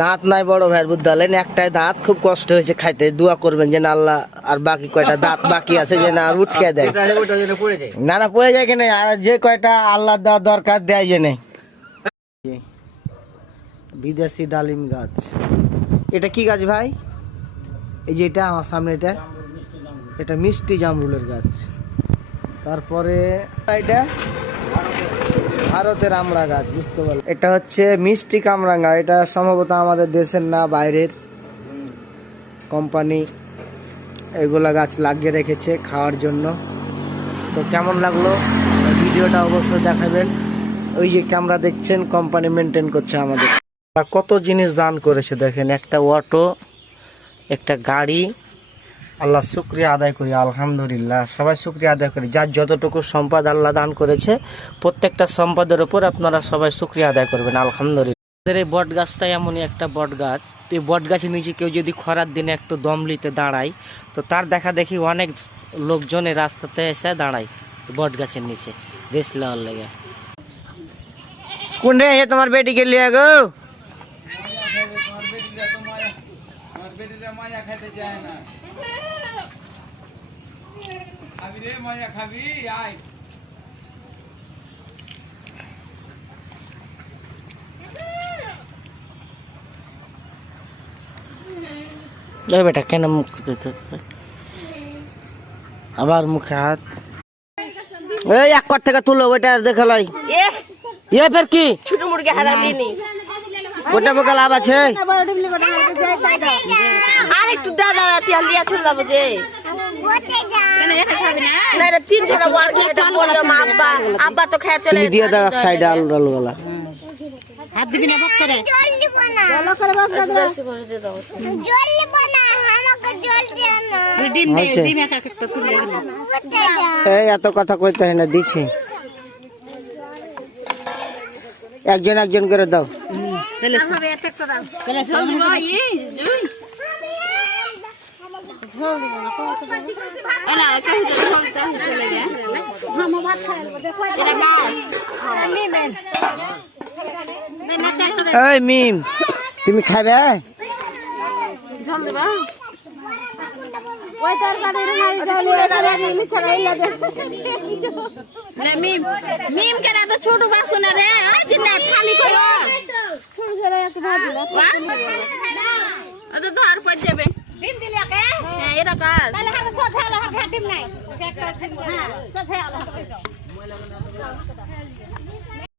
দাঁত নাই বড় ভাইয়ের বুদ্ধ হলেন, একটাই দাঁত খুব কষ্ট হয়েছে খাইতে। দোয়া করবেন যে না আল্লাহ আর বাকি কয়টা দাঁত বাকি আছে যে না আর উঠকে দেয়, না না পড়ে যায় কেন, আর যে কয়টা আল্লাহ দেওয়া দরকার দেয় যে নেই। বিদেশি ডালিম গাছ, এটা কি গাছ ভাই? এই যে এটা আমার সামনে, এটা মিষ্টি জামরুলের গাছ। তারপরে এটা ভারতের আমড়া গাছ, বুঝতে পারলাম। এটা হচ্ছে মিষ্টি কামরাঙ্গা, এটা সম্ভবত আমাদের দেশের না, বাইরের কোম্পানি এগুলা গাছ লাগিয়ে রেখেছে খাওয়ার জন্য। তো কেমন লাগলো ভিডিওটা অবশ্যই দেখাবেন। ওই যে ক্যামেরা দেখছেন, কোম্পানি মেনটেন করছে আমাদের। কত জিনিস দান করেছে দেখেন, একটা অটো, একটা গাড়ি। আল্লাহ শুকরিয়া আদায় করি, আলহামদুলিল্লাহ সবাই শুকরিয়া আদায় করি। যার যতটুকু সম্পদ আল্লাহ দান করেছে, প্রত্যেকটা সম্পদের উপর আপনারা সবাই শুকরিয়া আদায় করবেন, আলহামদুলিল্লাহ। আমাদের এই বট গাছটা এমনই একটা বট গাছ। তো এই বট গাছের নিচে কেউ যদি খরার দিনে একটু দম নিতে দাঁড়ায়, তো তার দেখা দেখি অনেক লোকজন এই রাস্তাতে এসে দাঁড়ায় বট গাছের নিচে রেস্ট নেওয়ার লেগে। কোন রে তোমার বেটিকে লিয়ে গো? বেটা কেন মুখ আবার মুখে হাত, এই এক কর থেকে তুলো ওইটা দেখালাই। এ ফের কি ছোট মুরগি হারালিনি, ওটা বোকা লাভ আছে। আর একটু দাদা তেল দিয়া চলে যাবো যে আব্বা তো খেয়ে চলে দিয়ে দাও সাইডে আলু আলু গলা হাত দিবি না বক করে ভালো করে বক দাও জল লিব না আমাকে জল দিও না ডিম দে ডিম এক একটা তুলে এই এত কথা কইতে হয় না, দিছি একজন একজন করে দাও। তাহলে সব এক একটা দাও, তাহলে জল দিব এই জুই ঝোল দিব না কত দাও না কই ঝোল চাই চলে গিয়া हम भात खाए देखो तेरा गाय मिम এই মিম তুমি খাবে ঝোল দিবা ওই তরকারি রে নিলি ছড়াইলা দে না মিম মিম কেন তো ছোট বাসন রে আজ না খালি কই ছোট ছেলে একটু ভাত দিবা আরে তো আর পড় যাবে ডিম দিলে কে হ্যাঁ এটা কার তাহলে আমরা সোছালো হাত ডিম নাই একটা হ্যাঁ সোছালো